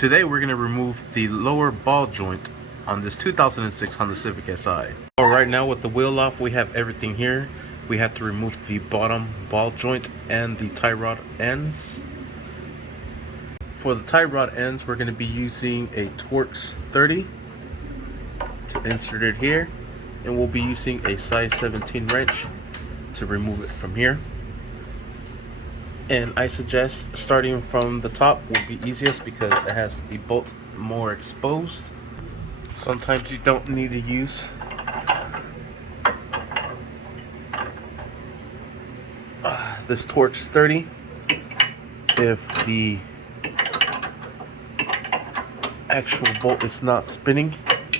Today we're going to remove the lower ball joint on this 2006 Honda Civic Si. Alright, now with the wheel off, we have everything here. We have to remove the bottom ball joint and the tie rod ends. For the tie rod ends, we're going to be using a Torx 30 to insert it here, and we'll be using a size 17 wrench to remove it from here. And I suggest starting from the top will be easiest because it has the bolts more exposed. Sometimes you don't need to use this Torx 30 if the actual bolt is not spinning,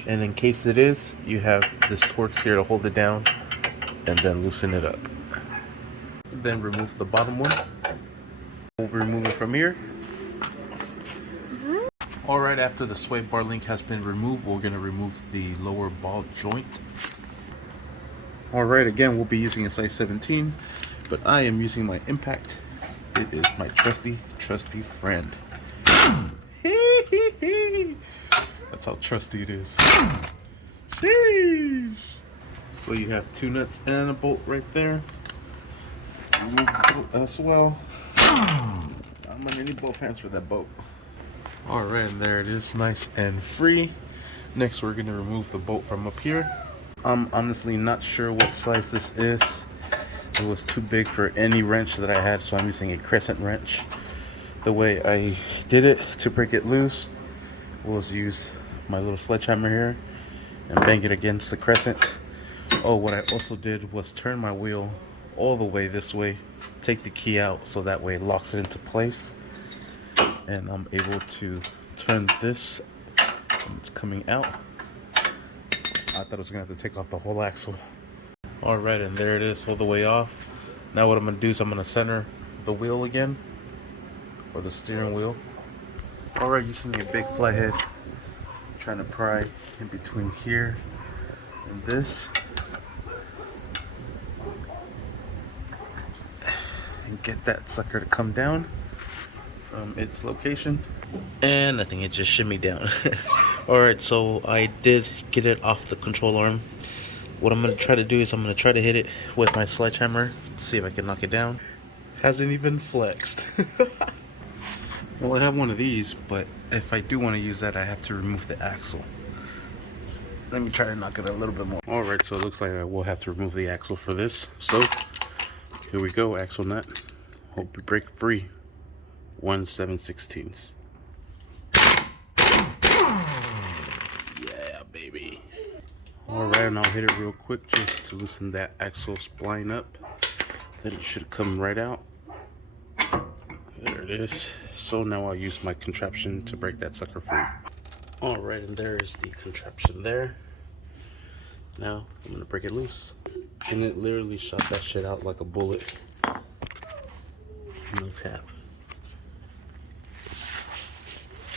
and in case it is, you have this Torx here to hold it down and then loosen it up. Then remove the bottom one. We'll remove it from here. Alright, after the sway bar link has been removed, we're going to remove the lower ball joint. Alright, again, we'll be using a size 17, but I am using my Impact. It is my trusty friend. That's how trusty it is. Sheesh. So you have two nuts and a bolt right there. Remove the bolt as well. I'm gonna need both hands for that bolt. Alright, and there it is, nice and free. Next, we're gonna remove the bolt from up here. I'm honestly not sure what size this is. It was too big for any wrench that I had, so I'm using a crescent wrench. The way I did it to break it loose was use my little sledgehammer here and bang it against the crescent. Oh, what I also did was turn my wheel all the way this way, take the key out so that way it locks it into place, and I'm able to turn this and it's coming out. I thought I was gonna have to take off the whole axle. Alright, and there it is all the way off. Now what I'm gonna do is I'm gonna center the wheel again, or the steering wheel. Alright, using a big flathead, trying to pry in between here and this, and get that sucker to come down from its location. And I think it just shimmied down. Alright, so I did get it off the control arm. What I'm going to try to do is I'm going to try to hit it with my sledgehammer, see if I can knock it down. Hasn't even flexed. Well, I have one of these, but if I do want to use that, I have to remove the axle. Let me try to knock it a little bit more. Alright, so it looks like I will have to remove the axle for this. So, here we go, axle nut. Hope you break free. 1 7/16. Yeah, baby. Alright, and I'll hit it real quick just to loosen that axle spline up. Then it should come right out. There it is. So now I'll use my contraption to break that sucker free. Alright, and there is the contraption there. Now I'm gonna break it loose. And it literally shot that shit out like a bullet. No cap.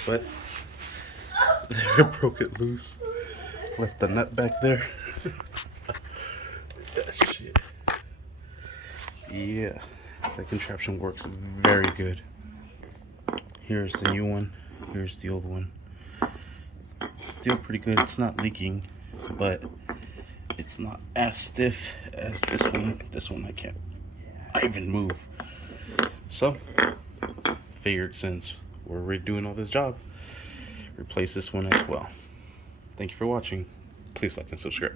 But there, it broke it loose. Left the nut back there. That shit. Yeah, that contraption works very good. Here's the new one. Here's the old one. Still pretty good. It's not leaking, but it's not as stiff as this one. This one I can't even move. So, figured since we're redoing all this job, replace this one as well. Thank you for watching. Please like and subscribe.